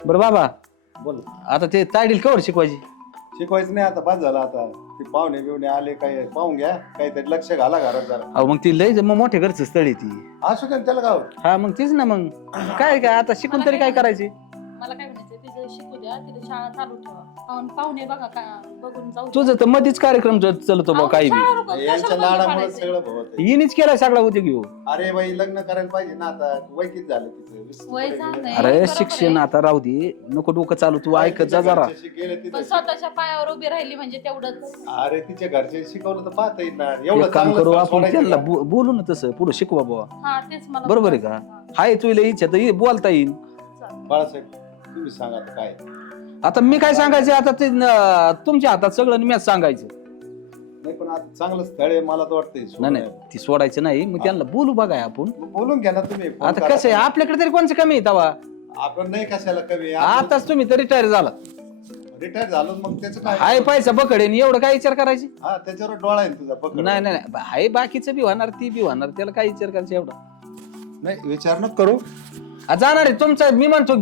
बरं बाबा, बोल. आता ते तायडील कवर शिकवायची? शिकवायचं नाही आता, बाद झाला आता. ते पाहुणे बिवणे आले, काय पाहून घ्या, काहीतरी लक्ष घाला घरात जरा. अहो मग ती लय मग मोठ्या घरचं स्थळ आहे ती. असू दे ना त्याला गाव. हा मग तीच ना, मग काय काय आता शिकून तरी काय करायचे? मला काय म्हणायचं, तिचं शिकू द्या, तिथे शाळा चालू ठेवा. पाहुणे बघा का बघून जाऊ. तुझं तर मध्येच कार्यक्रम चालतो बा काही बी. यांच्या लाडामुळे सगळं भवत. हिनीच केला सगळा उद्योग घेऊ. अरे बाई, लग्न करायला पाहिजे ना आता. वय किती झालं तिचं? 20 वय पुढे झालंय. गेलं. अरे बरोबर शिक्षण आहे. आता राहू दे, नको डोकं चालू, तू ऐकत जा तिच्या जरा. घरच्याशी गेलं तिथं. पण स्वतःच्या पायावर उभी राहिली म्हणजे तेवढंच. अरे तिच्या घरचे शिकवलं तर पाहता येईल ना. एक एवढं काम चांगलं करू स्थळ आपण, सोडायचं त्यांना का? बोलू ना तसं, पुढे शिकवा बाबा. हा तेच मला बरोबर आहे का? हाय तुला इच्छा तर बोलता येईल. बाळासाहेब, तुम्ही सांगा आता काय. आता मी काय सांगायचं, आता ते तुमच्या हातात सगळं, मी सांगायचं. नाही पण आता चांगलं स्थळ आहे, मला तर वाटतंय नाही सोडून नाही, ती सोडायचं नाही, मग त्यांना बोलू बघाय आपण. मग बोलून घ्या ना तुम्ही. फोन आता करा. कसं आहे, आपल्याकडे तरी कोणचं कमी आहे तवा? आपण नाही कशाला कमी. आताच तुम्ही तर रिटायर झाला, रिटायर झालो मग त्याचं काय. हाय पैसा बकडेन, एवढं काय विचार करायचे? हा, त्याच्यावर डोळा आहे ना तुझा पकड. नाही नाही नाही, हाय बाकीचं बी होणार, ती बी होणार, त्याला काय विचार करायचं एवढा? नाही, विचार नको करू. जाणार आहे तुमचा, मी म्हणतो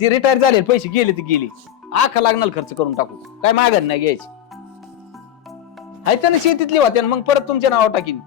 ती रिटायर झाले, पैसे गेले ती गेली, आखा लागणार खर्च करून टाकू, काय मागत नाही घ्यायची. हाय त्यानं शेतीतली होत्या, मग परत तुमच्या नावावर टाकीन.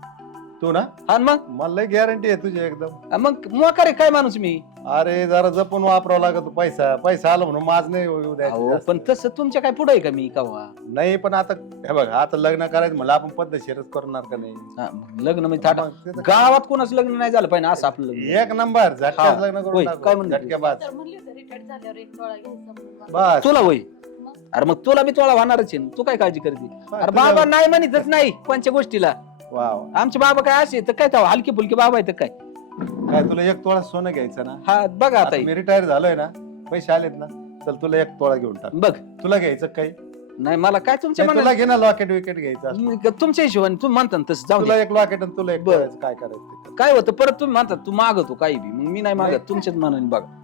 तू ना, हा मग मला लय गॅरंटी आहे तुझी एकदम. मग मोकार आहे काय माणूस मी. अरे जरा जपून वापरावा लागत पैसा. पैसा आला म्हणून माझ नाही येऊ द्यायचं अहो जास्त. पण तसं तुमच्या काय पुढे आहे का मी कवा? नाही पण आता हे बघ, आता लग्न करायचं म्हणलं आपण पद्धतशीरच करणार का नाही. हा, मग लग्न म्हणजे थाटा मग त्याचं काय? गावात कोणाचं लग्न नाही झालं पाहिजे असं आपलं लग्न. एक नंबर झटक्यात हा. लग्न होय, करून टाकू. काय म्हणते? झटक्याबाज. तर म्हणली होती रिटायर झाल्यावर एक डोळा घ्यायचा म्हणून. बस. तुला होय? मग? अरे मग तुला बी तोळा होणारच आहे ना. तू काय काळजी करते? हा, अरे तुला- बाबा नाही म्हणतच नाही कोणत्या गोष्टीला. वा वा. आमचे बाबा काय असे तर काय तेव्हा हलके फुलके बाबा आहेत काय. काय तुला एक तोळा सोनं घ्यायचं ना. हा बघा आता आता मी रिटायर झालोय ना, पैसे आलेत ना, तर तुला एक तोळा घेऊन टाक. बघ. तुला घ्यायचं काही. नाही मला काय तुमच्या नाही, तुला मनात घे ना लॉकेट विकेट घ्यायचं असलं. तुमच्या हिशोबाने तुम्ही म्हणता ना तसं जाऊ तुला दे. एक लॉकेट आणि तुला एक बरं. करायचं, काय करायचं ते कर. काय होतं परत तुम्ही म्हणतात तू मागतो काही बी, मग मी नाही मागत, तुमच्याच मनाने बघा.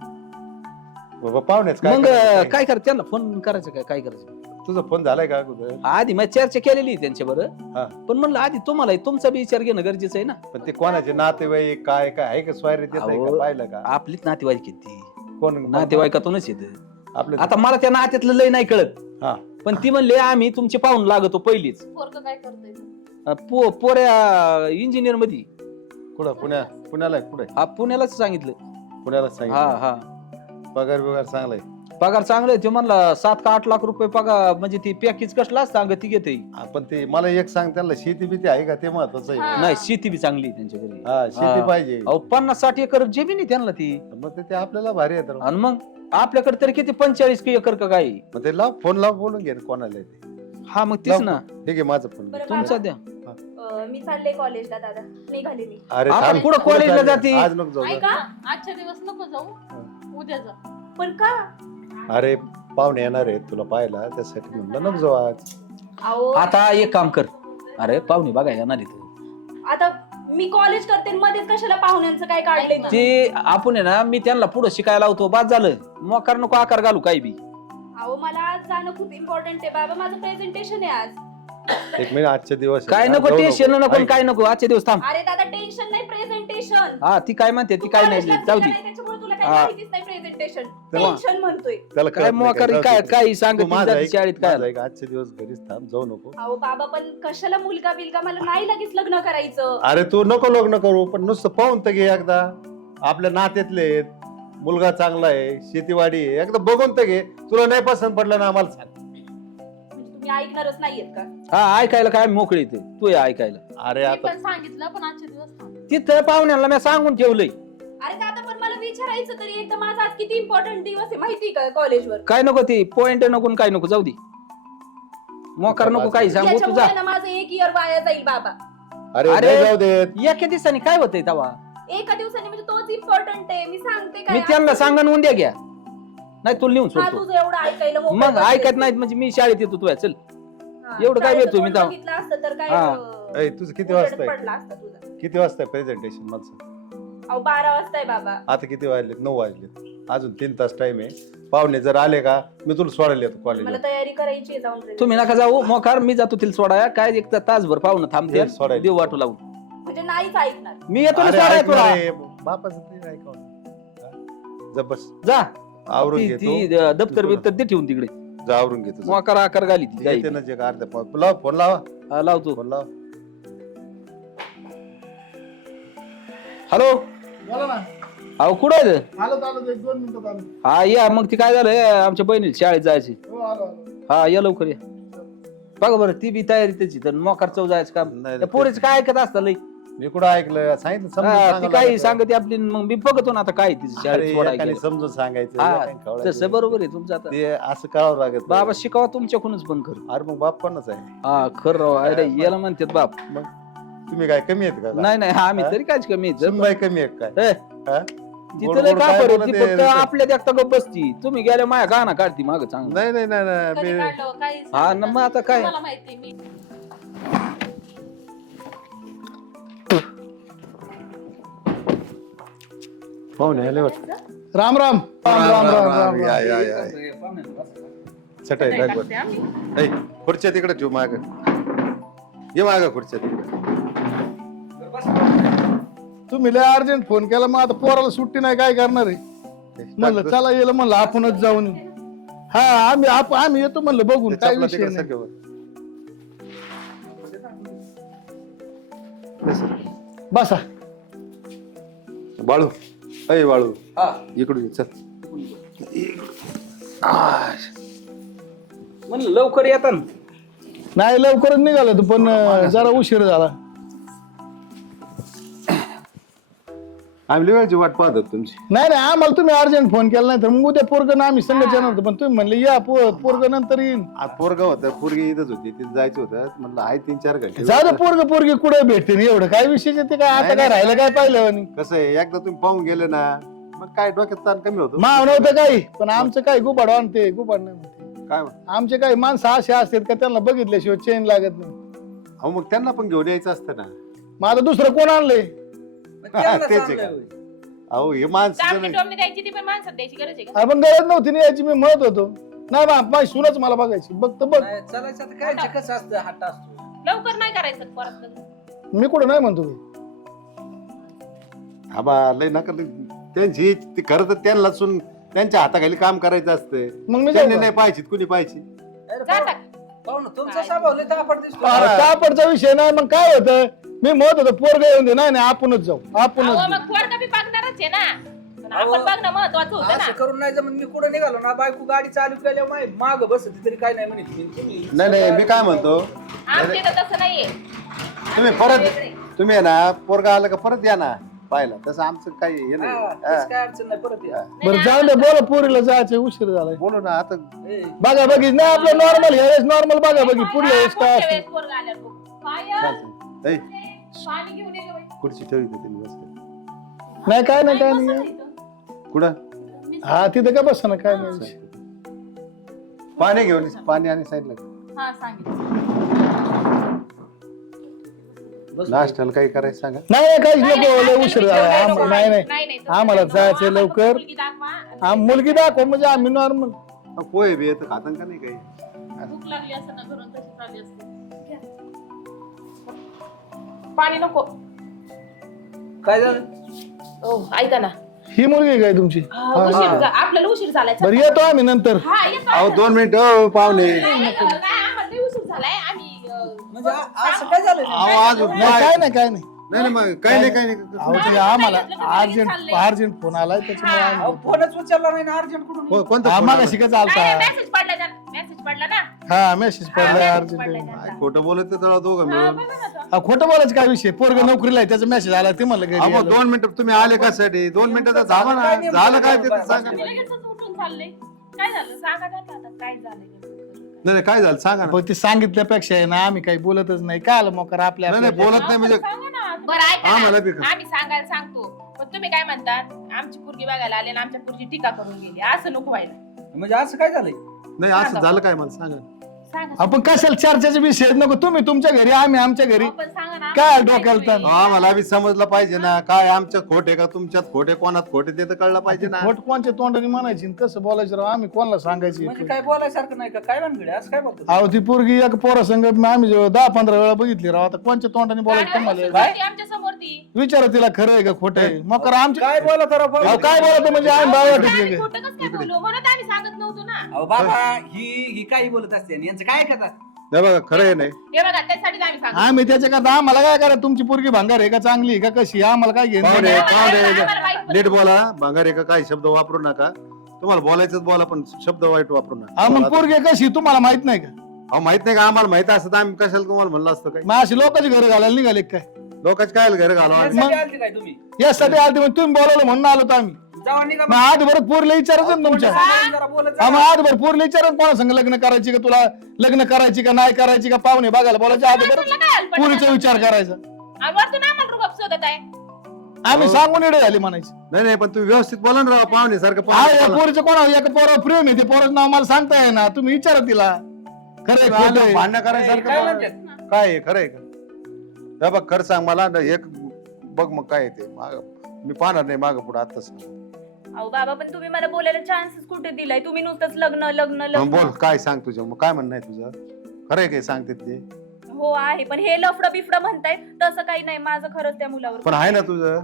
बाबा पाहुणेच काय मग करायचं, काय करायचं, त्यांना फोन करायचं काय करायचं? तुझा फोन झालाय का अगोदर? आधी मग चर्चा केलेली आहे त्यांच्या हा. बरोबर, पण म्हणलं आधी तुम्हाला तुमचा बी विचार घेणं गरजेचं आहे ना. पण ते कोणाचे नातेवाईक काय काय आहे का, स्वारी देत आहे अहो, का, पाहिलं का? आपलीच नातेवाईक आहेत ती, कोण नातेवाईकातूनच येत. आपले? आता मला त्या नात्यातलं लय नाही कळत, हा. पण ती म्हणले आम्ही तुमचे पाहून लागतो पहिलीच. पोरगं काय करतोय? पोऱ्या इंजिनियर मध्ये. कुठं पुण्याला आहे, कुठे हा पुण्यालाच सांगितलं. पुण्याला हा सांगितलं. हा पगार बिगार चांगलाय. पगार चांगला आहे. ते म्हणला 7 का 8 लाख रुपये पगार, म्हणजे ती पॅकेज कसला सांग ती घेते. पण ते मला एक सांग, त्यांना शेती बिती आहे का, ते महत्वाचं आहे. हा. नाही शेती बी चांगली आहे त्यांच्या घरी. हा, शेती हा. पाहिजे. अहो 50-60 एकर जमीन आहे त्यांना ती. मग ते आपल्याला भारी येत. आणि मग आपल्याकडे तरी किती 45 एकर का काय. मग ते लाव, फोन लाव, बोलून घे ना कोणाला आहे ते. हा मग तेच लाव. ना, ठीक आहे, माझा फोन. बरं, तुमचा द्या. मी चालले कॉलेजला दादा, निघाले मी. अरे आपण थांब, कुठं कॉलेजला चालली? जाती? आज नको जाऊ. ऐका, आजच्या दिवस नको जाऊ, उद्या जा. पण का? अरे पाहुणे येणार आहेत तुला पाहायला, त्यासाठी म्हणलं नको जाऊ आज. अहो आता एक काम कर, अरे पाहुणे बघा येणार इथं. आता मी कॉलेज करते आणि मध्येच कशाला पाहुण्यांचं काय काढलंय तू? ते आपण आहे ना, मी त्यांना पुढे शिकायला लावतो, बाद झालं. मोकार नको आकार घालू काही बी. अहो मला आज जाणं खूप इम्पॉर्टंट आहे बाबा, माझं प्रेझेंटेशन आहे आज. एक मिनिट, आजचे दिवस काय आहे. नको जाऊ टेन्शन नको ऐक. काय नको, आजचे दिवस थांब. अरे दादा टेन्शन नाही, प्रेझेंटेशन. हा ती काय म्हणते ती काय नाही, जाऊ दे. त्याच्यामुळे तुला हा. काही माहितीच नाही प्रेझेंटेशन. तेव्हा- टेन्शन म्हणतोय. त्याला काय कळत नाही मोकारी जाऊ काय दे. काही सांगत तू माझं नाही ऐक, शाळेत काय. माझं ऐक, आजचे दिवस घरीच थांब, जाऊ नको. अहो बाबा पण कशाला मुलगा बिलगा, मला नाही लगेच लग्न करायचं. अरे तू नको लग्न करू, पण नुसतं पाहून तर घे एकदा. आपल्या नात्यातले आहेत, मुलगा चांगला आहे, शेतीवाडी आहे, एकदा बघून तर घे. तुला नाही पसंत पडलं ना आम्हाला सांग. म्हणजे तुम्ही ऐकणारच नाहीयेत का? हा ऐकायला काय मोकळी येते तू ये ऐकायला. अरे मी आता पण सांगितलं, पण आजच्या दिवस थांब. तिथं पाहुण्याला मी सांगून ठेवलंय. अरे दादा पण मला विचारायचं तरी एकदा, माझा आज किती इम्पॉर्टंट दिवस आहे माहिती का कॉलेजवर. काय नको ती पॉइंट नको न काय नको, जाऊ दे. मोकार नको काही सांगू तुझा. याच्यामुळे ना माझं एक इयर वाया जाईल बाबा. अरे अरे. नाही जाऊ देत. एका दिवसाने काय होतंय तवा? एका दिवसाने म्हणजे तोच इम्पॉर्टंट आहे, मी सांगते काय. मी त्यांना सांगा उद्या घ्या, नाही तुला नेऊन हा, सोडतो. तुझं एवढं ऐकायला मोकळं मग बसते. ऐकत नाहीत म्हणजे मी शाळेत येतो तुझ्या. चल हा, एवढं काय शाळेचं भेटतो मी तोंड तेव्हा. बघितलं असतं तर काय हा. ऐ, तुझं किती उजेड वाजता आहे? पडला असता तुझा. किती वाजता प्रेझेंटेशन मला सांग. अहो 12 वाजता आहे बाबा. आता किती वाजलेत? 9 वाजलेत. अजून 3 तास टाइम आहे. पाहुणे जर आले का मी तुला सोडायला येतो मला कॉलेजला. तयारी करायची आहे जाऊन. तुम्ही नका जाऊ मोकार, मी जातो तिला सोडाया. काय एक तासभर पाहुणं थांबते, ये, सोडायला. देऊ वाटू लावून. म्हणजे नाहीच ऐकणार. मी येतो ना अरे सोडाय ऐक ना तुला. रे, बापाचं ते ऐकावं. जा बस. जा आवरून ती घेतो दप्तर बिप्तर ते ठेवून तिकडे जा आवरून घेतो जा. मोकार आकार घाली ती येते ना जे अर्ध्या पाव लाव फोन लावा हा, लावतो फोन लावा हॅलो बोला ना अहो कुठं आहे ते? आलो आलो 1-2 मिनिटात आलो हा या मग ती काय झालं आमच्या बहिणीला शाळेत जायची हो आलो आलो हा या लवकर या बघा बरं ती बी तयारी त्याची तर मोकार चव जायचं काम नाही, त्या पोरीचं काय ऐकत असतं लय मी कुठं ऐकलं सांगितलं समजून हा, ती सांगावं काही लागतं. सांगते आपली मग मी बघतो ना आता काय तिची अरे, शाळेत सोडायला एकाने गेलं. समजून सांगायचं हा एकाने कळवायचं. तसं बरोबर आहे तुमचं आता ते असं कळावं लागत बाबा शिकावा तुमच्याकडूनच पण खरं अरे मग बाप कोणच आहे हा खरं राव अरे याला म्हणतात बाप मग तुम्ही काय कमी आहेत का नाही नाही आम्ही हा? तरी काहीच कमी आहे. सुनबाई कमी आहेत काय ए, हा? ती गोड तर लय गोड का काय बरं, बोलत ती आहे? फक्त आपल्या देखता गप्प बसती तुम्ही गेल्या माया गाणं काढती माग चांगलं नाही नाही नाही नाही कधी मी- काढलं काय हा ना मग आता काय मला माहिती मी पाहुणे आले वाटतं राम राम राम राम राम राम या या या चटाई नाही टाक टाकते बरं. आम्ही. ऐ, खुर्च्या तिकडे ठेव माग ये माग खुर्च्या तिकडे तुम्ही लय अर्जंट फोन केला मग आता पोराला सुट्टी नाही काय करणार आहे म्हणलं चला येलं म्हणलं आपणच जाऊन येऊ. हा आम्ही येतो म्हणलं बघून काय विषय नाही बसा बाळू अय बाळू हा इकडून ये, चल म्हणलं लवकर येता ना नाही लवकरच निघालं तू पण जरा उशीर झाला आम्ही वेळची वाट पाहत होतो तुमची नाही नाही आम्हाला तुम्ही अर्जंट फोन केला नाही तर मग उद्या पोरग आम्ही संगत येणार होतो पण तुम्ही म्हणले या पोरग नंतर येईन आज पोरगा होता पोरगी इथंच होती तिथे जायचं होतं म्हणलं आहे 3-4 घंटे झालं पोरगी कुठे भेटते एवढं काय विषय ते काय आता काय राहिलं काय पाहिलं म्हणे. कसं आहे एकदा तुम्ही पाहून गेले ना मग काय डोक्यात ताण कमी होतो माव नव्हतं काही पण आमचं काय गुबाड आणते गुबाड नाही म्हणते. काय आमचे काही माणसं असे असतात का त्यांना बघितल्याशिवाय चेन लागत नाही अहो मग त्यांना पण घेऊन यायचं असतं ना मग आता दुसरं कोण आणलंय तेच आहे का? अहो हे माणसं आपली नाही. टोमणी द्यायची ती पण माणसात द्यायची गरज आहे का आपण गरज नव्हती ना याची मी म्हणत होतो नाही बा माझी सुनच मला बघायची बघ तर बघ चालायचं आता काय कसं असतं हट्ट असतो लवकर नाही करायचं परत लग्न. मी कुठं नाही म्हणतो मी. हा बा लय नका त्यांची ती खरं तर त्यांना सुन त्यांच्या हाताखाली काम करायचं असतं मग मी त्यांनी जाऊ नाही पाहिजे कुणी पाहिजे जाता. पाहू ना तुमचा स्वभाव लय तापट दिसतो कापडचा विषय नाही मग काय होतं मी म्हणत होतो पोरग येऊन दे नाही आपणच जाऊ आपणच अहो, जाऊ. मग पोरगा बी बघणारच आहे ना पण अहो, आपण बघणं महत्वाचं होतं ना असं करून नाही जमत मी कुठं निघालो ना बायको गाडी चालू केल्या माग बसत तरी काय नाही म्हणे तुम्ही नाही नाही मी काय म्हणतो आमच्या इथं तसं नाहीये तुम्ही परत तुम्ही आहे ना पोरगा आला का परत या ना पाहिला तसं आमचं काही हे नाही हा, हा. तसं काय अडचण नाही परत या बरं जाऊ दे बोला पोरीला जायचं उशीर झालाय बोलू ना आता ए, बघा बघी नाही आपलं नॉर्मल ह्यावेळेस नॉर्मल बघा बघी पुढल्या वेळेस काय पुढच्या असतं वेळेस पोरगा आल्यावर बघू. पायल, चालतंय. ऐ, पाणी घेऊन ये गं बाई. खुर्ची ठेवी त्यांनी बसते नाही काय नाही काय बसा नाही ना इथं. कुठं मी- हा तिथं काय बस ना काय नाही विषय. पाणी घेऊन ये, पाणी आणि साईडला हा सांगितलं बस. नाश्त्याला काही करायचं सांगा नाही नाही काहीच नाही, नको नाही, लय आपल्याला उशीर video झाला दाखवा. नाही नाही नाही, तसं आम्हाला नाही. जायचंय आम्हाला लवकर. मुलगी दाखवा आणि मुलगी दाखव म्हणजे आम्ही नॉर्मल पोहे बी येतं खातं का नाही काही भूक लागली असं ना घरून तशी चालली असते घ्या. पाणी नको काय झालं ओ ऐका ना ही मुलगी काय तुमची आपल्याला उशीर झालाय बरं येतो आम्ही नंतर हा येतो अहो आता. 2 मिनिटं पाहुणे नाही, आम्हाला लई उशीर झालाय आम्ही म्हणजे असं काय झालं अहो आज नाही काय नाही काय नाही नाही नाही मग काही नाही काही नाही अहो ते आम्हाला अर्जंट फोन आलाय त्याच्यामुळे अहो, आम्ही फोनच उचलला नाही ना अर्जंट कुठून कोणता हा फोन मागा आला? शिका चालता मेसेज पडला ना हा मेसेज पडलाय pardon, अर्जंट काय खोटं बोलत ते त्याला दोघं हा, मिळून बघा ना आता. हा खोटं बोलायचं काय विषय पोरग नोकरीला आहे त्याचा मेसेज आला ते म्हणलं अहो घरी मग 2 मिनिटं तुम्ही आले कशासाठी 2 मिनिटाचा थांबा ना झालं काय ते तर सांगा तुम्ही लगेचच उठून चालले काय झालं सांगा ना आता काय झालं नाही नाही, काय झालं सांगा ना पण ती सांगितल्यापेक्षा आहे ना आम्ही काही बोलतच नाही काय आलं मोकर आपल्या नाही नाही आपल्या- बोलत नाही म्हणजे बरं ऐका आम्हाला ना, बी का? आम्ही सांगायला सांगतो पण तुम्ही काय म्हणतात आमची पोरगी बघायला आले आणि आमच्या पोरगी टीका करून गेली असं नको व्हायला म्हणजे असं काय झालंय नाही असं झालं काय मला सांगा सांगा आपण कशाला चर्चेचे विषय नको तुम्ही तुमच्या घरी आम्ही आमच्या घरी आपण सांगा ना काय आम्हाला डोक्याला माहिती ताण? नाही. आम्हाला बी समजलं पाहिजे ना काय आमच्यात खोटे का तुमच्यात खोटे कोणात खोटे ते तर कळलं पाहिजे ना खोट कोणच्या तोंडाने म्हणायची आणि कसं बोलायचं राव आम्ही कोणाला सांगायची म्हणजे काय बोलायसारखं नाही का काय भानगडे असं काय बोलतो अहो ती पोरगी एक पोरा संघ आम्ही 10-15 वेळा बघितली राव आता कोणच्या तोंडाने बोलायचं आणि तुम्हाला उशीर झाली आमच्या समोर ती विचारा तिला खरं आहे का खोटं आहे मग करा आमच्या काय बोला तर अहो, काय बोलत म्हणजे आम्ही भाव आम्ही वाटत खोटं कसं काय बोलू म्हणून आम्ही सांगत नव्हतो ना. अहो बाबा ही काही बोलत असते आणि यांचं काय करतात नाही बघा खरं आहे नाही हे बघा त्यासाठीच आम्ही सांगतो. आम्ही त्याच्याकरता आम्हाला काय करा तुमची पोरगी भांगार आहे का चांगली आहे का कशी आहे? आम्हाला काय घेणं पाहुणे देणं? आम्हाला माहित पाहुणे नीट बोला भांगार आहे का काही शब्द वापरू नका तुम्हाला बोलायचंच बोला पण शब्द वाईट वापरू हा मग नका पोरगी कशी तुम्हाला माहित नाही का अहो माहित नाही का आम्हाला माहित असतं तर आम्ही कशाला तुम्हाला म्हणलं असतं काय मग अशी लोकांची घरं घालायला निघाले काय लोकांचे काय घर घालवा यासाठी आलते काय तुम्ही यासाठी आलते मग तुम्ही बोलवलं म्हणून आलो तर आम्ही जावा निघा मग आजभर पोरला विचारायचं ना तुमच्या जरा बोलत हा मग जा. आजभर पोरला विचारायचं कोणा संग लग्न करायची का तुला लग्न करायची का नाही करायची का पाहुणे बघायला बोलायचं आजभर तुला काय अल्पडा पोरीचा विचार करायचा आणि वरतून आम्हाला रुबाब शोधत आहे. आम्ही सांगून येडे झाले म्हणायचे नाही नाही पण तुम्ही व्यवस्थित बोला ना राव पाहुणे सारखं हा या पोरीचं कोणा एका पोरावर प्रेम आहे ते पोराचं नाव मला सांगता ना तुम्ही विचारा तिला खरं आहे, खोटं आहे? भांडणं काय करायसारखं म्हणतात? काय आहे खरं आहे का हे बघ खरं सांग मला ना एक बघ मग काय आहे ते मी पाहणार नाही मागं पुढे आताच अहो बाबा पण तुम्ही मला बोलायला चान्सेस कुठे दिलाय तुम्ही नुसतंच लग्न लग्न मग लग्न बोल काय सांग तुझं मग काय म्हणणं आहे तुझं खरं आहे काय सांगते ते हो आहे पण हे लफडं बिफडं म्हणताय तसं काही नाही माझं खरंच त्या मुलावर पण आहे ना तुझं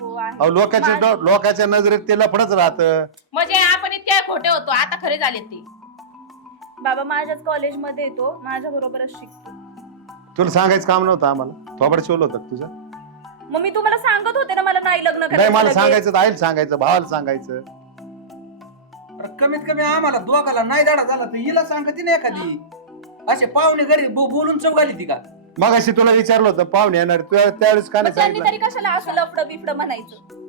हो आहे अहो लोकांच्या नजरेत ते लफडच राहतं म्हणजे आपण इतके खोटे होतो आता खरे झाले ते. बाबा माझ्याच कॉलेजमध्ये येतो माझ्या बरोबरच शिकतो तुला सांगायचं काम नव्हतं आम्हाला थोबड शिवलं होतं का तुझं मग मी तुम्हाला सांगत होते ना मला नाही लग्न नाही मला लगेच. सांगायचं आईला सांगायचं भावाला सांगायचं अरे कमीत कमी आम्हाला दोघाला नाही दाडा झाला तर हिला सांगते ना एखादी असे पाहुणे घरी बोलून चौघाली ती का मग अशी तुला विचारलं होतं पाहुणे येणार त्यावेळेस का मग नाही त्यांनी तरी सांगितलं कशाला असं लफडं बिफडं म्हणायचं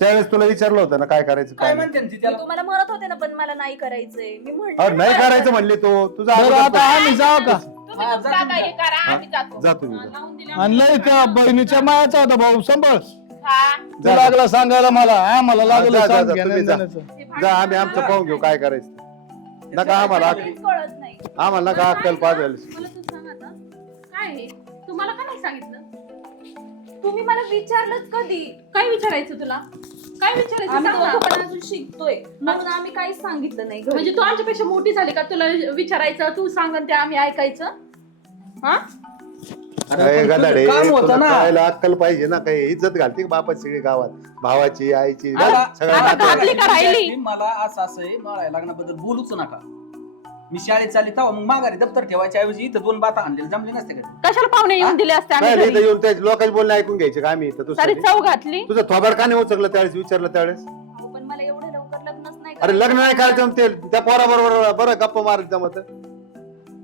त्यावेळेस तुला विचारलं होतं ना काय करायचं काय काय नाही. म्हणते ना ती मी त्याला तुम्हाला म्हणत होते ना पण मला नाही करायचंय मी अहो, म्हणते नाही करायचं म्हणले तो तुझा बरं आता आम्ही जाऊ का तुम्ही हा, तुमचं जा आता तुम्ही हे करा आम्ही जातो. जा तुम्ही हा, जा. लावून दिले आणि लय त्या बहिणीच्या मायाचा होता भाऊ सांभाळ हा. तू जा, लागला सांगायला मला आम्हाला जा, लागलं जा, सांग जा, घेणं तुम्ही जा. देण्याचं. जा आम्ही आमचं पाहून घेऊ काय करायचं नका आम्हाला कळत नाही आम्हाला नका अक्कल पाजल मला तू सांग आता काय हे तुम्हाला का नाही सांगितलं? तुम्ही मला विचारलंच कधी काय विचारायचं तुला? काय विचारायचं आम्ही सांग ना. दोघं पण अजून शिकतोय म्हणून आम्ही काहीच सांगितलं नाही घरी. म्हणजे तू आमच्यापेक्षा मोठी झाली का तुला विचारायचं तू सांगन ते आम्ही ऐकायचं? हा? काय गदाडे काम तुला होतं ना कळायला अक्कल पाहिजे ना काही इज्जत घालते का बापाची सगळी गावात भावाची आईची मला- सगळ्या आता नात्याला. घातली का राहिली? मला असं आहे मला लग्नाबद्दल बोलूच नका मी शाळेत चालली तेव्हा मग माघारी दप्तर ठेवायच्या ऐवजी इथं दोन बाता आणलेले जमले नसते का कशाला पाहुणे येऊन दिले असते काय आम्ही नाही, घरी? इथं येऊन त्या लोकांचे बोलणे ऐकून घ्यायचे का आम्ही इथं सारी तुझं चव घातली. तुझं थोबाड का नाही उचकलं त्यावेळेस विचारलं त्यावेळेस अहो, पण मला एवढं लवकर लग्नच नाही अरे लग्न नाही करायचं. करायचं ते त्या पोराबरोबर बरं गप्पा मारत जमत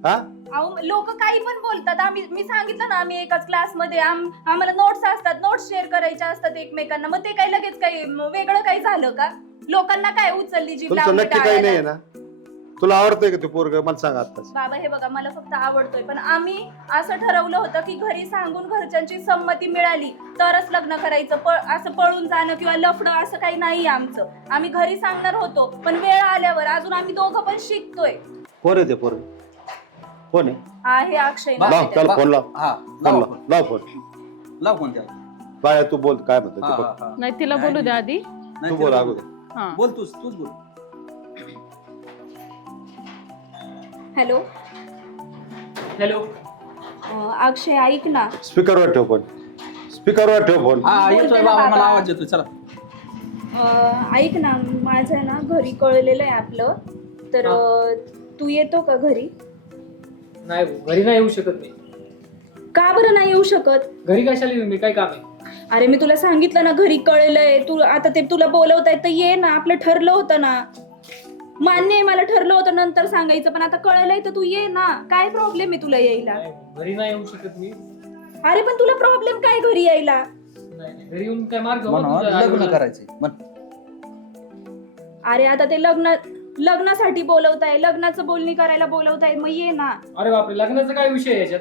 हा अहो लोक काही पण बोलतात मी सांगितलं ना आम्ही एकाच क्लासमध्ये आम्हाला नोट्स असतात नोट्स शेअर करायच्या असतात एकमेकांना मग ते काही लगेच काही वेगळं काही झालं का लोकांना काय उचलली जीभ तुमचं लावली नक्की काही नाही टाळ्याला? ना तुला आवडतंय का ते पोरग मला सांग आताच बाबा हे बघा मला फक्त आवडतोय पण आम्ही असं ठरवलं होतं की घरी सांगून घरच्यांची संमती मिळाली तरच लग्न करायचं असं पळून जाणं किंवा लफडं असं काही नाही आमचं आम्ही घरी सांगणार होतो पण वेळ आल्यावर अजून आम्ही दोघं पण शिकतोय कोण आहे ते पोरग कोण आहे आहे अक्षय बा- लाव नाव त्याला फोन लाव हा फोन लाव लाव फोन लाव कोण त्याला बाया तू बोल काय म्हणतो हा, ते हा, बघ हा. नाही तिला बोलू द्या आधी. नाही, तू बोल तिला अगोदर हा. बोल तूच बोल हॅलो हॅलो. अक्षय ऐक ना स्पीकरवर ठेव फोन स्पीकरवर ठेव फोन हा बोलते येतोय ना बाबा बाबा. मला आवाज येतोय चला ऐक ना माझं ना घरी कळलेलं आहे आपलं तर तू येतो का घरी नाही घरी नाही येऊ शकत मी. का बरं नाही येऊ शकत घरी कशाला येऊ मी? काय काम आहे? अरे मी तुला सांगितलं ना घरी कळलंय तू आता ते तुला बोलवताय तर ये ना आपलं ठरलं होतं ना मान्य आहे मला ठरलं होतं नंतर सांगायचं पण आता कळलंय तर तू ये ना काय प्रॉब्लेम आहे तुला यायला नाही, घरी नाही येऊ शकत मी. अरे पण तुला प्रॉब्लेम काय घरी यायला नाही, घरी येऊन काय मार्ग हो म्हणा तुझा? लग्न करायचंय म्हण अरे आता ते लग्नासाठी बोलवताय लग्नाचं बोलणी करायला बोलवताय मग ये ना अरे बापरे, लग्नाचा काय विषय आहे याच्यात?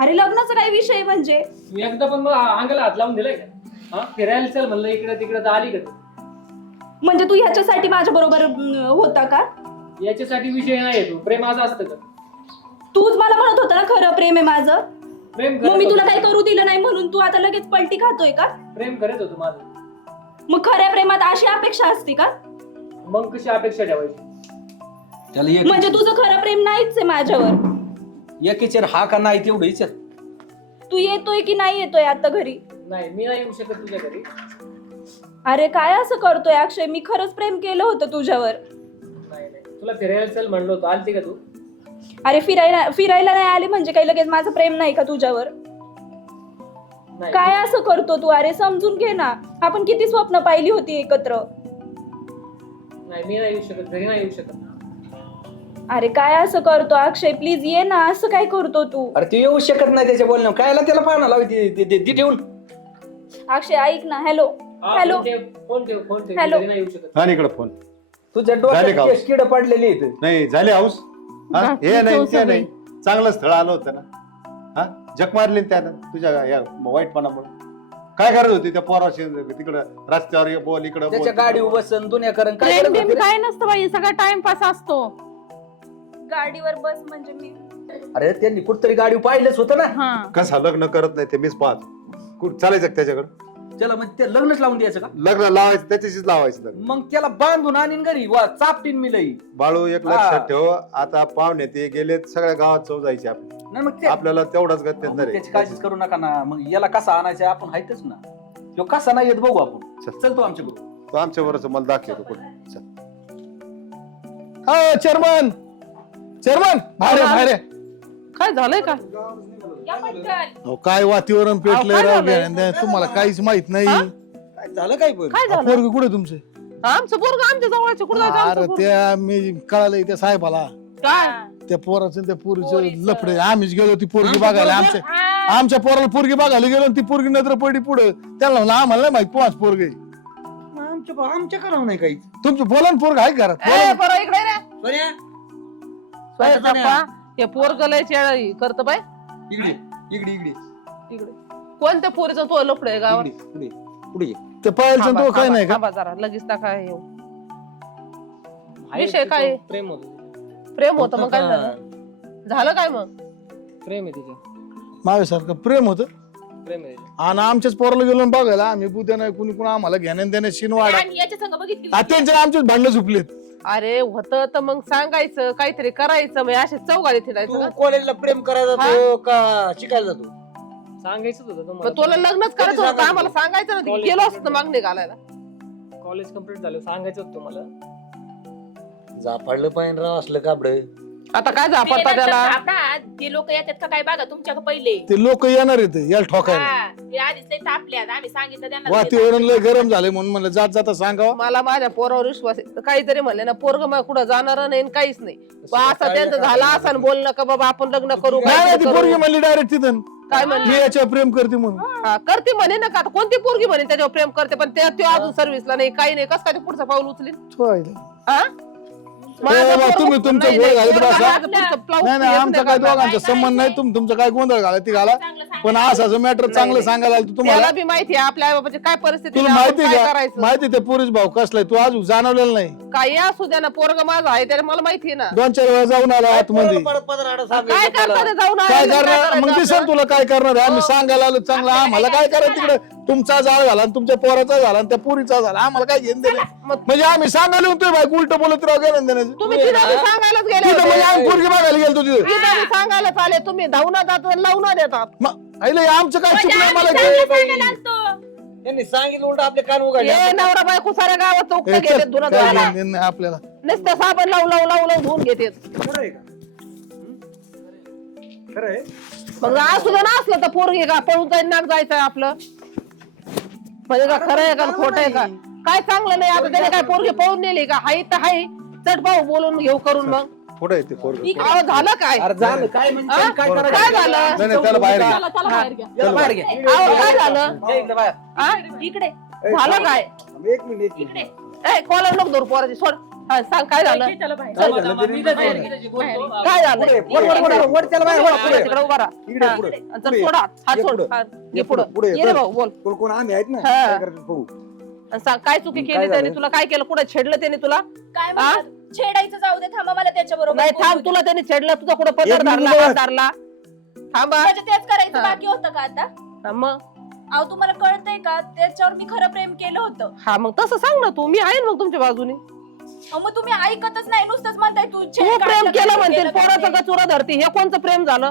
अरे लग्नाचा काय विषय म्हणजे मी एकदा पण मग अंगाला हात लावून दिलाय का? हा, फिरायला चल म्हणलं इकडे तिकडे तर आली का तू? म्हणजे तू ह्याच्यासाठी माझ्या बरोबर होता का याच्यासाठी विषय नाही तू प्रेम असं असतं का? तूच मला म्हणत होता ना खरं प्रेम आहे माझं प्रेम मग मी करत तुला होतो. काही करू दिलं नाही म्हणून तू आता लगेच पलटी खातोय का प्रेम करत होतो माझं. मग खऱ्या प्रेमात अशी अपेक्षा असते का मग कशी अपेक्षा ठेवायची? त्याला एक म्हणजे तुझं खरं प्रेम नाहीच आहे माझ्यावर एकीचेर हा का नाही तेवढं विचार तू येतोय की नाही येतोय आता घरी? नाही मी नाही येऊ शकत तुझ्या घरी. अरे काय असं करतोय अक्षय? मी खरंच प्रेम केलं होतं तुझ्यावर. नाही नाही तुला फिरायला चल म्हणलो होतो, आलती का तू? अरे फिरायला नाही आले म्हणजे काही लगेच माझं प्रेम नाही का तुझ्यावर? नाही काय असं करतो तू? अरे समजून घे ना, आपण किती स्वप्न पाहिली होती एकत्र. नाही मी नाही येऊ शकत, घरी नाही येऊ शकत. अरे काय असं करतो अक्षय? प्लीज ये ना, असं काय करतो तू? अरे ते येऊ शकत नाही त्याच्या बोलण्यावर, कायला त्याला पाहणं लावते ती ठेवून. अक्षय ऐक ना. हॅलो हा, हॅलो. फोन ठेव हॅलो. घरी नाही येऊ शकत. आणि इकडे फोन तुझ्या झाले का? डोक्यात केस किड पडलेली आहेत. नाही झाले हाऊस हा? हे नाही ते नाही, चांगलं स्थळ आलं होतं ना. हा जग मारली ना त्यानं तुझ्या या वाईटपणामुळे. काय करत होती त्या पोराशी तिकडं रस्त्यावर बोल इकडं त्याच्या बोल, गाडी तिकडं बसन दुनिया करण काय प्रेम करत बिम होती रे? काय नसतं बाई, सगळा टाइमपास असतो. गाडीवर बस म्हणजे मी अरे त्यांनी कुठतरी गाडी पाहिलंच होतं ना. हा कसा लग्न करत नाही ते मीच पाहतो. कुठं चालायचं का त्याच्याकडं? त्याला मग ते लग्नच लावून द्यायचं का? लग्न लावायचं त्याच्याशीच लावायचं लग्न. मग त्याला बांधून आणीन घरी वा चापटीन मी लई. बाळू एक हा. लक्षात ठेव, आता पाहुणे ते गेले सगळ्या गावात चव जायची आपली. नाही मग ते आपल्याला तेवढाच मग गत्यंतर त्याची काळजीच करू नका ना. मग याला कसा आणायचा आपण हायतच ना. तो कसा नाही येत बघू आपण. चल. चल तू आमच्या बरोबर. तो आमच्या बरोबर मला दाखवतो कुठे. चल. चेअरमन बाहेर आहे, बाहेर आहे. काय झालंय का? या पटकन. अहो, काय वातावरण पेटलंय काय राव झालंय? घेण्या, तुम्हाला काहीच माहित नाही. हा? काय झालं काय पण? काय झालं? पोरग कुठे तुमचे? आमचं पोरग आमच्या जवळचे कुठं जायचं आमचं अरे पोरगं? त्या मी कळालंय त्या साहेबाला, काय त्या पोराचं आणि त्या पोरीचं पोरीचं. लफडे. आम्हीच गेलो ती पोरगी बघायला. आमच्या पोराला पोरगी बघायला गेलो आणि ती पोरगी नजर पडली पुढे. त्याला म्हणलं आम्हाला नाही माहित कोणाच पोरग आहे. आमच्या करावं नाही काही. तुमचं बोला ना पोरग आहे घरात. ए, बरं इकडे रे. सोया बाप्पा, हे पोरग लय चेळ करत बाय. इकडे इकडे इकडे इकडे कोणत्या पोरीचा तो लफड आहे गावात? पुढे पुढे ये. ते पाहायचं तो काय नाही का? थांबा जरा लगेच टाका हे. आहे विषय काय? तिचं प्रेम होतं. प्रेम होतं मग काय झालं? झालं काय मग? प्रेम आहे तिचं, माझ्यासारखं प्रेम होतं. प्रेम आहे तिचं. आणि आमच्याच पोराला गेलो आणि बघायला. आम्ही बुद्ध्या नाही कुणी कुणा आम्हाला घेण्यान देण्यात शिनवाडा. आणि याच्या संग बघितली त्यांचे आमचेच भांडणं झुपलेत. अरे होतं तर मग सांगायचं, काहीतरी करायचं. मग असे चौघाडी फिरायचं तू का? कॉलेजला प्रेम करायला जातो का शिकायला जातो? सांगायचंच होतं मग तुम्हाला. तुला लग्नच करायचं होतं, आम्हाला सांगायचं ना. College गेलो असतं मागणी घालायला. कॉलेज कम्प्लीट झालं, सांगायचं होतं तुम्हाला. जापाडलं पाहिजे राव असलं काबड. आता काय झापडता त्याला? ते लोक येतात का काय बघा तुमच्या पहिले ते लोक येणार आहेत याला ठोकायला. हा, ते आधीच लय तापल्यात आम्ही सांगितलं त्यांना वातावरण लय गरम झाले म्हणून म्हणलं जात जाता सांगावं. मला माझ्या पोरावर विश्वास आहे. काहीतरी म्हणले ना, पोरग मग कुठं जाणार नाही आणि काहीच नाही. असं त्यांचं झालं असं आणि बोलणं का बाबा आपण लग्न करू, नाही काहीतरी ती करू. पोरगी म्हणली डायरेक्ट तिथं काय म्हणली? मी याच्यावर प्रेम करते म्हणून. हा, करते म्हणे ना. का आता कोणती पोरगी म्हणे त्याच्यावर प्रेम करते, पण ते अजून सर्व्हिसला नाही, काही नाही. कसं काय ते पुढचं पाऊल उचलीन? हा? माझं बाबा, पोरगं- तुम्ही तुमचं नाही, गोळ नाही, घालत पोरगं बसा. माझं पुढचं पाऊल नाही नाही येत आमचा नाही काय बाबा. दोघांचा संबंध नाही. तुमचं काय गोंधळ घाला ती घाला. पण असं मॅटर चांगलं सांगायला आलं तुम्हाला. त्याला बी माहिती आहे आपल्या आई बाबाची काय परिस्थिती तुला आहे, माहिती आपण काय का? करायचं. माहिती ते पोरीस भाऊ कसलाय तू अजून जाणवलेलं नाही. काही असू द्या ना, पोरग माझं आहे त्याला मला माहिती आहे ना. 2-4 वेळा जाऊन आला आतमध्ये. काय करता ते जाऊन काय आले, करणार मग करायचं दिसेल आपलं? तुला काय करणार आहे. आम्ही सांगायला आलो चांगलं. आम्हाला काय करायचं तिकडे? तुमचा जाळ झाला आणि तुमच्या पोराचा झाला आणि त्या पोरीचा झाला. आम्हाला काय घेऊन दिलं? म्हणजे आम्ही सांगायला येतोय बाई उलट बोलत राहू गेलं देण्याचं. तुम्ही तिथं बी सांगायलाच गेले तिथं होते. म्हणजे आम्ही पोरगी बघायला गेलो तिथं. तिथं बी सांगायला चाले तुम्ही धावून जातात लावून देतात. मग आईला आमचं काय चुकलं मला त्यांनी सांगितलं उलट आपले कान उघडले. हे नवरा बायको साऱ्या गावात चौक हे गेले चल, धुणं काय धुवायला. घेणं देणं नाही आपल्याला. नुसतं साबण लावून धुवून घेते. खरं आहे का? खरं आहे. मग असू दे ना, असलं तर पोरगी का पळून जाईन नाक जायचं आपलं. म्हणजे का खरं आहे का खोटं आहे का? काय चांगलं नाही. आता त्याने काय पोरगी पळून नेली का? हाई तर हाई चट भाऊ बोलून घेऊ करून मग. कुठे आहे ते पोरग? अहो झालं काय? अरे झालं काय म्हणजे हा? काय करायचं? काय झालं? नाही नाही त्याला बाहेर घे. चला चला बाहेर घ्या. याला बाहेर घे. अहो काय झालं? या इकडे बाहेर. हा? इकडे झालं काय? एक मिनिट इकडे ए कॉलर नको धरू पोराची सोड. हा, सांग काय झालं? घे त्याला बाहेर. काय झालं? मी तर बाहेर गेल्याची बोलतो. काय झालं? पुढे, वर त्याला बाहेर, वर, पुढे. तिकडे उभा राहा. इकडे, हा. पुढे. आणि चल सोडा हात ये सोड. पुढं. हा, ये ये पुढं, पुढं. ये रे भाऊ बोल. कोण कोण आम्ही आहेत ना हा. काय करायचं बघू. आणि सांग काय चुकी काय केली त्याने, झालं? तुला काय केलं, कुठे छेडलं त्याने तुला? काय म्हणतात? छेडायचं जाऊ दे, थांबा मला त्याच्याबरोबर नाही थांब, बोलू तुला त्याने छेडलं, तुझा कुठं पदर एक धरला, मिनिट हात धरला. थांबा. दे. म्हणजे तेच करायचं हा. बाकी होतं का आता? हा, मग अहो तुम्हाला कळतंय का? त्याच्यावर मी खरं प्रेम केलं होतं. हा मग तसं सांग ना तू, मी आहे ना मग तुमच्या बाजूने. अहो, मग तुम्ही ऐकतच नाही, नुसतंच म्हणताय तू तू छेड प्रेम काढलं केलं का, म्हणते, केलं का पोराचं ते? का चुरा धरती, हे कोणचं प्रेम झालं?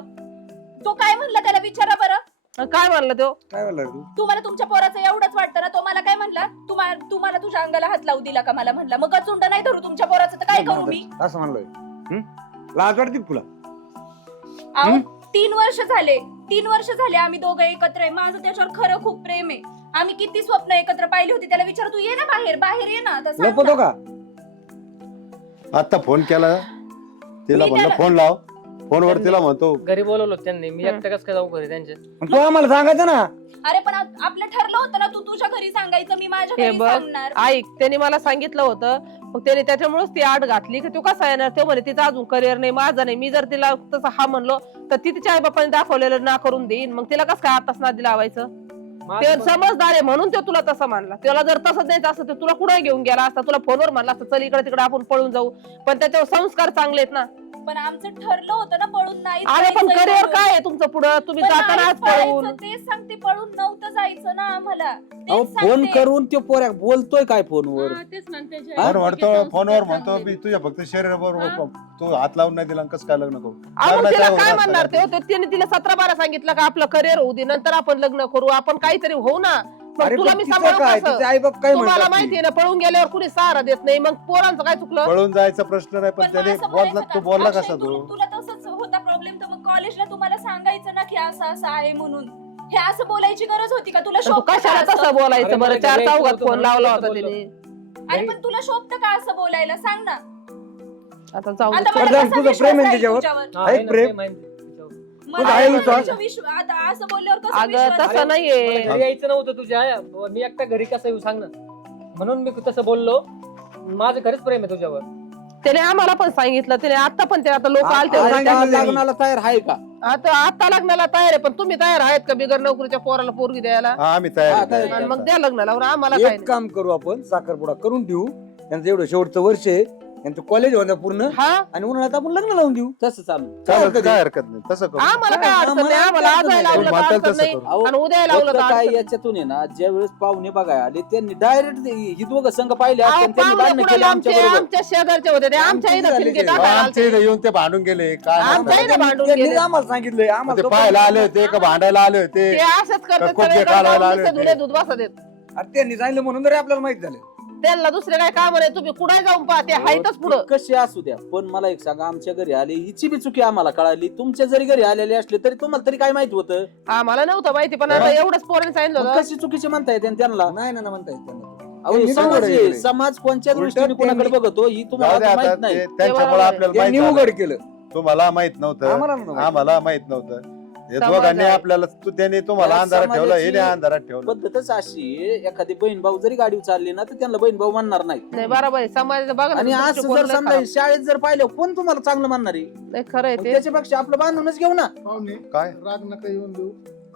तो काय म्हणला त्याला विचारा बरं. काय म्हणलं तो? काय म्हणला तू? तुम्हाला तुमच्या पोराचं एवढंच वाटतं ना, तो मला काय म्हणला, तुम्हाला तुझ्या अंगाला हात लावू दिला का मला म्हणला. मग गचुंड नाही धरू तुमच्या पोराचं तर काय करू मी? असं म्हणलोय. लाज वाटते तुला? अहो 3 वर्ष झाले, 3 वर्ष झाले आम्ही दोघं एकत्र आहे. माझं त्याच्यावर खरं खूप प्रेम आहे. आम्ही किती स्वप्न एकत्र पाहिली होती. त्याला विचार, तू ये ना बाहेर ये ना. तसं लपवतो का? आता फोन केला तिला मी म्हणलं त्याला- फोन लाव. फोनवर तिला म्हणतो घरी बोलवलं त्यांनी, मी एकटं कसं काय जाऊ घरी त्यांच्या? मग तू आम्हाला सांगायचं ना. अरे पण आपलं ठरलं होतं ना, तू तुझ्या घरी सांगायचं, मी माझ्या हे घरी बघ, सांगणार. ऐक, त्याने मला सांगितलं होतं, मग त्याने त्याच्यामुळेच ती आड घातली की तू कसा येणार. ते म्हणे तिचं अजून करिअर नाही, माझं नाही. मी जर तिला तसं हा म्हणलो तर ती तिच्या आई बापाने दाखवलेलं ना करून देईन. मग तिला कसं काय आताच नादी लावायचं? ते समजदार आहे म्हणून ते तुला तसं मानला. त्याला जर तसं द्यायचं असतं तर तुला कुठे घेऊन गेला असता, तुला फोनवर म्हणला असतं चल इकडे तिकडे आपण पळून जाऊ. पण त्याच्यावर संस्कार चांगले आहेत ना. पण आमचं ठरलं होतं ना पळून नाही अरे पण करिअर काय आहे तुमचं पुढं? तुम्ही जाताना पळून. तेच सांगते, पळून नव्हतं जायचं ना आम्हाला. अहो तेच फोन सांगते. करून तो पोऱ्या बोलतोय काय फोनवर? हा, तेच म्हणते जे- फोन म्हणतो संस्कार फोनवर म्हणतो चांगले. मी तुझ्या फक्त शरीराबरोबर तू हात लावून नाही दिला आणि कसं काय लग्न करू? आपण लग्नाच्या तिला अगोदर काय असं म्हणणार ते करायचं. होते? त्याने तिला 17-12 सांगितलं का आपलं करिअर होऊ दे, नंतर आपण लग्न करू, आपण काहीतरी होऊ ना. मग अरे तुला पण मी तिचं सांभाळू काय? कसं? तिचे आई बाप काय तुम्हाला म्हणतात माहिती ते? आहे ना, पळून गेल्यावर कुणी सहारा देत नाही. मग पोरांचं काय चुकलं? पळून जायचा प्रश्न नाही, पण पण त्याने मग असं बोलला बोलायचं तू का? बोलला अक्षय, कसा तू? तुला तसंच होता प्रॉब्लेम, तर मग कॉलेजला तुम्हाला सांगायचं ना की असं असं आहे म्हणून. हे असं बोलायची गरज होती का? तुला तू शोभतं का कशाला असं? तसं बोलायचं अरे बरं? मला 4 घरी चौघात यायचं फोन होतं लावला म्हणून होता बोललो. त्याने. अरे पण तुला शोभतं का असं बोलायला? सांग ना. आता जाऊ दे. आता मला प्रधान, कसा तुझं विश्वास प्रेम आहे राहील त्याच्यावर? तुझ्यावर? हा, आहे आहे ना, प्रेम? प्रेम आहे तिच्यावर. मला आहे तुझा विश्वास? आता असं बोलल्यावर कसं अगं विश्वास तसं राहील? नाहीये. घरी यायचं नव्हतं तुझ्या, मी एकटा घरी कसं येऊ सांग ना. म्हणून मी तसं बोललो. माझं खरंच प्रेम आहे तुझ्यावर. त्याने आम्हाला पण सांगितलं. त्याने आता पण ते आता लोक आलते आता घरी. सांगितलं. लग्नाला तयार आहे का? आता लग्नाला तयार आहे, पण तुम्ही तयार आहेत का बिगर नोकरीच्या पोराला पोरगी द्यायला? हा, आम्ही तयार हा, आहे, तयार तयार आणि आहे. मग द्या लग्नाला. आम्हाला काय एक काम करू आपण, साखरपुडा करून देऊ. त्यांचं एवढं शेवटचं वर्ष आहे, त्यांचं कॉलेज होतं पूर्ण, हा, आणि उन्हाळ्यात आपण लग्न लावून देऊ. तसं चालू. चालेल, काय हरकत नाही, तसं करू. आम्हाला काय अडचण नाही. आम्हाला आज लावलं तर म्हणताल अडचण तसं नाही, करू. अहो, आणि उद्या लावलं तर होतं काय अडचण. याच्यातून आहे ना, ज्या वेळेस पाहुणे बघाय आले त्यांनी डायरेक्ट ही दोघं संघ पाहिले अहो, असते आणि त्यांनी पाहुणे भांडणं कुणाला केली आमच्या आमचे बरोबर. आमच्या शेजारचे होते ते आमच्या इथं झाले फिरके ते. टाकायला आमच्या आलते. इथे येऊन ते भांडून गेले काय आमच्या म्हणतात? इथं भांडून त्यांनी गेले. आम्हाला सांगितलंय, ते आम्हाला पाहायला आले होते का भांडायला आले होते? ते असंच करतात कोपरे सगळे, काढायला जाऊन आले नुसतं होते. धुले दूध बसत आहेत. अरे त्यांनी सांगितलं म्हणून तरी आपल्याला माहित झालं. त्यांना दुसरे काय काम नाही. तुम्ही कुठे जाऊन पहा, ते हायतच पुढं. कशी असू द्या, पण मला एक सांगा, आमच्या घरी आले हिची बी चुकी आम्हाला कळाली. तुमच्या जरी घरी आलेले असले तरी तुम्हाला तरी काय माहिती होतं? आम्हाला नव्हतं माहिती, पण आता एवढंच पोरांनी सांगितलं मग होतं. कशी चुकीचे म्हणता येते त्यांना? नाही ना म्हणता येत त्यांना. अहो, त्यांनी समाज उघड आहे. केलंय. समाज कोणत्या उलटं दृष्टीने कोणाकडे त्यांनी- बघतो ही जाऊ दे तुम्हाला आता, माहित नाही. ते त्यांच्यामुळे बरोबर आहे. आपल्याला त्यांनी माहित उघड झालं. केलं, तुम्हाला माहित नव्हतं, आम्हाला नव्हतं. आम्हाला माहित नव्हतं. हे समाज दोघांनी आहे. आपल्याला त्याने तुम्हाला या अंधारात ठेवलं, समाजाची हिने अंधारात ठेवलं. पद्धतच अशी आहे, एखादी बहीण भाऊ जरी गाडी चालली ना तर त्यांना बहीण भाऊ म्हणणार नाही. नाही बरोबर आहे. समाजाचं बघा ना, आणि तुमचे असं पोरं जर लय समजा खराब. शाळेत जर पाहिलं कोण तुम्हाला चांगलं म्हणणार आहे? नाही खरं आहे मग ते. त्याच्यापेक्षा आपलं बांधूनच घेऊ ना. पाहुणे काय राग नका येऊन देऊ.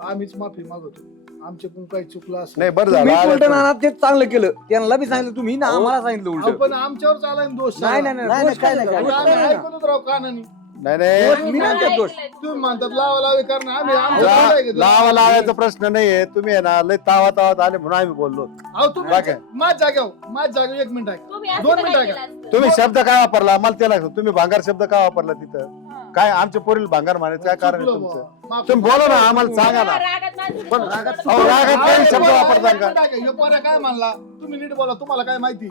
आम्हीच माफी मागवतो. आमच्याकडून काही चुकलं असं. नाही, बरं तुम्ही झालं उलट आले नाना तेच चांगलं केलं. त्यांना बी सांगितलं तुम्ही ना, अहो, आम्हाला सांगितलं उलट. पण आमच्यावर चालाय ना दोष. नाही नाही नाही, नाही, दोष काय काय नाही, नाही, काय दोष आम्ही काय नाही. ऐकतच राहू कानानी. नाही नाही दोष मी नाही देत दोष. तुम्ही म्हणतात लावा लावे कारण आम्ही आमचं ला- बोलाय घेतो. लावा लावायचा प्रश्न नाहीये. तुम्ही आहे ना लय तावात आले म्हणून आम्ही बोललो. अहो तुम्ही बाकी? माझ जागेवर 1 मिनिट आहे. तुम्ही असं 2 काय मिनिटं केलं का? असतं? तुम्ही शब्द काय वापरला मला त्याला तुम्ही भांगार शब्द काय वापरला तिथं? हा. काय आमच्या पोरील भांगार म्हणायचं काय कारण आहे चुकलं तुमचं? बुवा. माफ तुम्ही बोला ना, आम्हाला सांगा ना. रागात माझं पण रागात अहो, रागात काही शब्द वापरता का? हे पोऱ्या काय म्हणला तुम्ही नीट बोला. तुम्हाला काय माहिती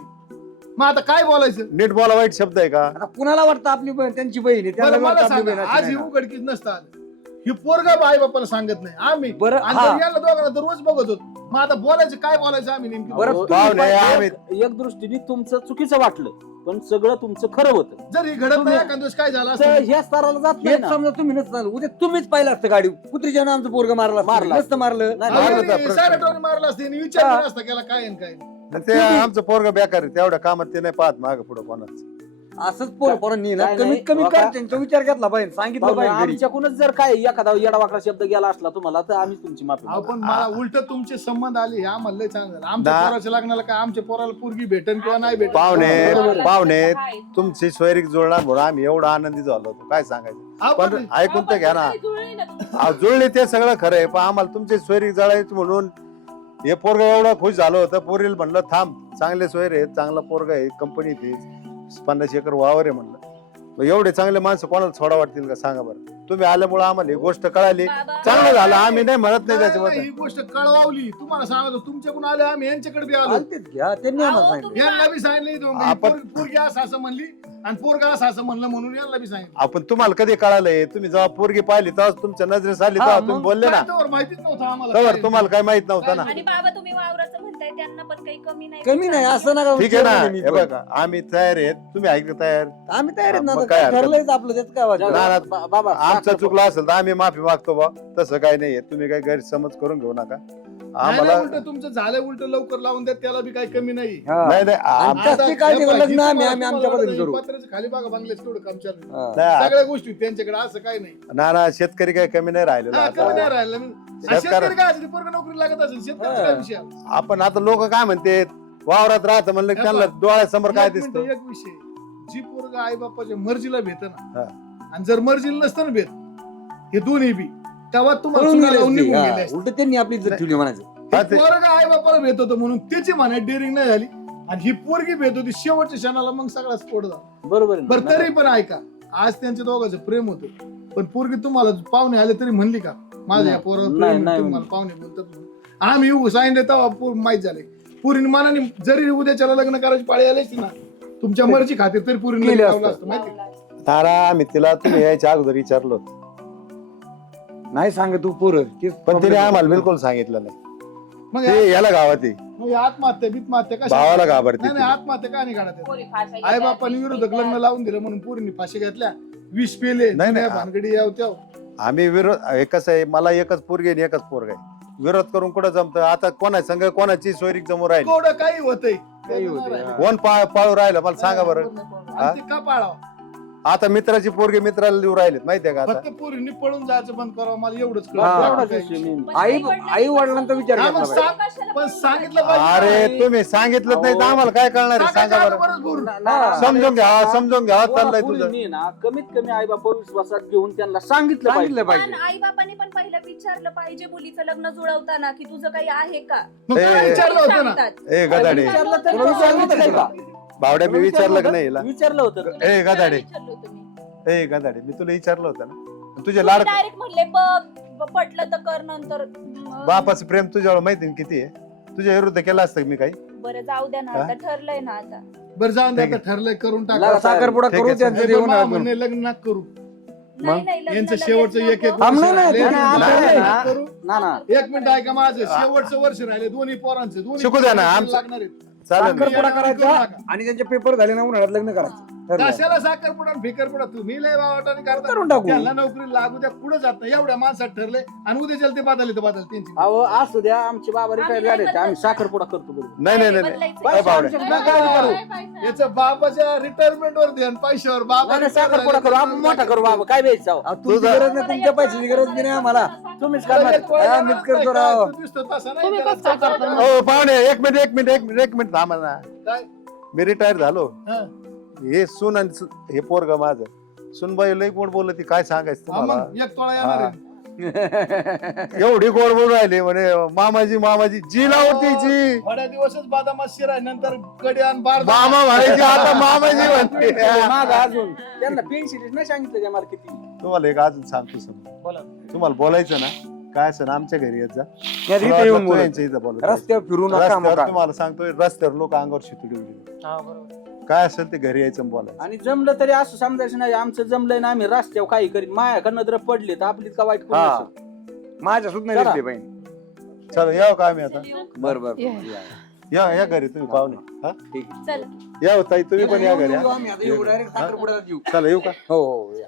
मग आता काय बोलायचं? नीट बोला वाईट शब्द आहे का? आता कुणाला वाटतं आपली बहीण त्यांची बहीण आहे, त्यांना बरं मला वाटतं आपली सांगा, बहीण आज अशी ही नाही ना. उघडकीच नसतात. ही पोरगा आई बापाला सांगत नाही आम्ही. बरं, आणि हा. जर यांना दोघांना तर रोज बघत होतो. मग आता बोलायचं काय बोलायचं आम्ही नेमकी? बरं, अहो, पाहुणे, तुम्ही आम्ही- एक दृष्टीने तुमचं चुकीचं वाटलं, पण सगळं तुमचं खरं होतं. जर ही घडत नाही एखाद दिवस काय झालं तर असतं? ह्या स्तराला जात नाही हेच ना. समजा तुम्ही नसतं, उद्या तुम्हीच पाहिलं असतं गाडी कुत्रीच्या आमचं पोरग मारला मारलं नसतं मारलं. नाही, मारलं आणि तर प्रश्न. सायरटोनी मारला असते आणि विचार हा. केला असता केला काय आणि काय नाही. आणि ते आमचं पोरग बेकार आहे. तेवढ्या कामात ते नाही पाहत माग पुढे कोणाच. असंच पोरांनी ना काय कमीत नाही, कमी बघा. कर त्यांचा विचार घेतला पाहिजे, सांगितलं पाहुणे, पाहिजे घरी. आमच्याकडूनच जर काय एखादा येडावाकडा शब्द गेला असला तुम्हाला तर आम्ही तुमची माफी अहो, मागू. पण मला उलट तुमचे संबंध आले हे आम्हाला लय चांगलं झालं. आमच्या दा- पोराच्या लग्नाला काय आमच्या पोराला पोरगी भेटन किंवा नाही भेटन पाहुणे पाहुणे आहे. तुमची स्वैरिक जुळणार म्हणून आम्ही एवढा आनंदी झालो होतो. काय सांगायचं? अहो, पण पण ऐकून तर घ्या ना. काही जुळली ना तुमची. अहो, जुळली ते सगळं खरं आहे, पण आम्हाला तुमची स्वैरिक जळायची म्हणून हे पोरग एवढं खुश झालं होतं. पोरील म्हणलं थांब, चांगले सोयर आहेत, चांगला पोरग आहे, कंपनी 50 एकर वावर आहे म्हणलं. मग एवढे चांगले माणसं कोणाला सोडा वाटतील का सांगा बरं. तुम्ही आल्यामुळे आम्हाला ही गोष्ट कळाली, बाबा. चांगलं झालं. आम्ही नाही म्हणत नाही नाही, त्याच्याबद्दल. ही गोष्ट कळवावली तुम्हाला सांगतो. तुमच्याकडून आले आम्ही यांच्याकडे बी आलो. आलतेच घ्या त्यांनी आम्हाला अहो, सांगितलं. तुम्ही यांना बी सांगितलं आपण- पोरगी असं म्हणली आणि पोरगा असं म्हणलं म्हणून यांना बी सांगितलं. आपण तुम्हाला कधी कळालंय? तुम्ही जेव्हा पोरगी पाहिली तेव्हा तुमच्या नजरेस आली, तेव्हा तुम्ही बोलले ना. काय तोवर माहितीच नव्हतं आम्हाला. तेव्हा काय- तुम्हाला काय माहित नव्हतं ना. आणि बाबा तुम्ही वावराचं म्हणताय त्यांना पण काही कमी नाही. कमी नाही असं नका ठीक आहे ना. विचारू नये मी हे पण. बघा आम्ही तयार आहेत, तुम्ही ऐकलं तयार. आम्ही तयार आहेत ना, मग आता काय काय हरकत ठरलंयच आपलं, त्यात काय वाटतं. ना, ना, बाबा आमचं चुकलं असेल तर आम्ही माफी मागतो बा. तसं काय नाहीये, तुम्ही काही गैरसमज करून घेऊ नका. आम्हाला उलट तुमचं झालं उलट लवकर लावून द्या, त्याला बी काही कमी नाही. हा. नाही नाही आणि जास्ती काळजी करू, लग्न आम्ही आमच्या पद्धतीने करू. पत्र्याच्या खाली बघा बंगल्याचं तेवढं काम चालू आहे. हा. नाही, सगळ्या गोष्टी त्यांच्याकडे असं काही नाही. ना ना, शेतकरी काही कमी नाही राहिलेला हा, कमी नाही आता. राहिलं. शेतकरी काय असेल पोरग नोकरी लागत असेल, शेतकऱ्याचा काय विषय आला? आपण आता लोक काय म्हणते, वावरात राहतं म्हणलं की त्यांना डोळ्यासमोर काय एक मिनिट, दिसतं? एक विषय, जी पोरग आई बापाच्या मर्जीला भेट ना, हा. आणि जर मर्जीला नसतं ना भेट, हे दोन्ही बी तेव्हा तुम्हाला पळून चुना लावून गेले निघून असते. गेले हा. असते. उलट त्यांनी आपली इज्जत ठेवली म्हणायचं. हा, ते- पोरग आई बापाला भेट होतं म्हणून त्याची म्हणा डेअरिंग नाही झाली, आणि ही पोरगी भेट होती शेवटच्या क्षणाला, मग सगळा स्फोट झाला. बरोबर आहे बरं ना? तरी पण ऐका, आज त्यांच्या दोघांचं प्रेम होतं, पण पोरगी तुम्हाला पाहुणे आले तरी म्हणली का माझ्या या पोरावर नाही, प्रेम आहे, नाही तुम्हाला पाहुणे बोलतात म्हणून. आम्ही सांगितलं तेव्हा माहीत झाले. पुरीने मनाने जरी उद्याच्याला लग्न करायची पाळी आली असती ना, तुमच्या मर्जी खातीर तरी पुरीने केली लावलं असतं. असतं माहिती आहे? तारा आम्ही तिला तुम्ही यायच्या अगोदर विचारलो होतं. नाही सांग तू पोरं पण तिने आम्हाला बिलकुल सांगितलं नाही. मग ते याला गावात आहे, मग आत्महत्या बित्महत्या कशा? भावाला घाबरते नाही नाही, ती. आत्महत्या का नाही काढत? पोरी फाशा आई घेतात, बापाने विरोधक लग्न लावून दिलं म्हणून पोरीने फाशी घेतल्या, विष पेले, नाही, जुन्या नाही. भानगडी याव त्याव. आम्ही विरोध हे कसं आहे, मला एकच पोरगी आणि एकच पोरग आहे. विरोध करून कुठं जमतं? आता कोणा संघ कोणाची सोयरीक जमून राहिली? कोडं काही होतंय, काही होतंय, हा. कोण पाळू राहिलं मला सांगा बरं. आणि ते का पाळावं? आता मित्राची पोरगी मित्राला देऊ राहिलेत माहितीये का आता? फक्त पोरींनी पळून जायचं बंद करावं, मला एवढंच हा. एवढाच कळतं. विषय मी- पण आई आई-वडिलांनी आई वडिलांचा विचार हा, घेतला मग पाहिजे. सांग- पण सांगितलं पाहिजे. अरे तुम्ही सांगितलं नाही तर आम्हाला काय कळणार आहे? सांगा सांगायच्या बरं. अगोदरच बोलू. समजून घ्या, समजून घ्या, चाललंय तुझं. पोरींनी ना कमीत कमी आई बापा विश्वासात घेऊन त्यांना सांगितलं पाहिजे. सांगितलं पण पाहिजे. आई बापाने पण पहिलं विचारलं पाहिजे मुलीचं लग्न जुळवताना की तुझं काही आहे का? मग काय ए, विचारलं होतं ना? सांगतात. ए गदाडे, विचारलं तर तुला विचारलं होतं नाही का? भावड्या मी विचारलं का नाही हिला? विचारलं होतं. ए गदाडे, विचारलं होतं मी. ए गदाडे, मी तुला विचारलं होतं ना. तुझे लाड डायरेक्ट म्हणले बघ पटलं तर कर नंतर. बापाचं प्रेम तुझ्यावर माहिती ना किती आहे? तुझ्या विरुद्ध केलं असतं मी काही? बरं जाऊ द्या ना, आता ठरलंय ना आता. बरं जाऊन दे, ठीक आता ठरलंय करून लागा टाका. साखरपुडा ठीक करू आहे, त्यांचं हे देऊन बघ, मा आपण. म्हणणे लग्न नका करू. नाही नाही लग्न यांचं लगेच शेवटचं नको. एक एक थांब, वर्ष नाही, नाही, राहिले. नाही, लग्न नाही, नका नाही. करू. ना ना एक मिनिट ऐका, माझं शेवटचं वर्ष राहिले दोन्ही पोरांचं, दोन्ही शिकू द्या ना, पोरांचं आमचं- लागणार आहेत. चालेल ना. साखरपुडा करायचा आणि त्यांचे पेपर झाले ना उन्हाळ्यात लग्न करायचं. ठरलं. कशाला साखरपुडा आणि फिकरपुडा? तुम्ही लय वावटाने करता. करून टाकू. त्यांना नोकरी लागू द्या, पुढे जात नाही. एवढ्या माणसात ठरले आणि उद्या चलते बदल त्यांची. अहो असू द्या, आमचे बाबा रिटायर आम्ही झाले नाही आम्ही बदलत. साखरपुडा करतो बरोबर. नाही नाही नाही बदलायचं. नाही. ए, भावड्या. आमच्या काय करू? काय पाहिजे? याचं बाबाच्या रिटायरमेंट वर ध्यान, पैशावर बाबा नाही, नाही, साखरपुडा करू आपण मोठा करू बाबा, काय द्यायचं अहो, तुमची गरज नाही, तुमच्या पैशाची गरज बी नाही आम्हाला. तुम्हीच करणार. हा, मीच करतो राव. तुम्ही कसं काय करता? ओ पाहुणे, एक मिनिट थांबा ना. काय? मी रिटायर झालो. हा. हे सून आणि हे पोरग माझं. सुनबाई लई गोड बोलत ती, काय सांगायचं तुम्हाला? एक तोळा येणार आहे. एवढी गोड बोल राहिली म्हणे मामाजी जी लावती जी थोड्या दिवसच बादामात शिराय, नंतर कड्यान बार मामा म्हणायची, आता मामाजी म्हणते. माझं अजून त्यांना पेन्सिल नाही सांगितलं त्या मला किती. तुम्हाला एक अजून सांगतो समजा, बोला. तुम्हाला बोलायचं ना काय असं ना, आमच्या घरी येत जा. या इथे येऊन तू बोला. यांच्या इथं बोलत. रस्त्यावर फिरू नका रस्त्यावर मोका. तुम्हाला सांगतोय, रस्त्यावर लोक अंगावर शितुडी उडली. हा, बरोबर. काय असेल ते घरी यायचं आणि बोलायचं. आणि जमलं तरी असं समजायचं नाही आमचं जमलंय ना आम्ही रस्त्यावर काही करीत मायाकडे नजर पडली तर आपलीच का वाईट हा. करू. माझ्या सुद्धा चला. दिसले पाहिजे. चला याव का आम्ही आता? बरोबर या घरी तुम्ही पाहुणे. हा चल या ताई, तुम्ही पण या घरी. येऊ, हा? आम्ही आता येऊ, direct साखरपुड्याला येऊ. चला येऊ का? हो हो या.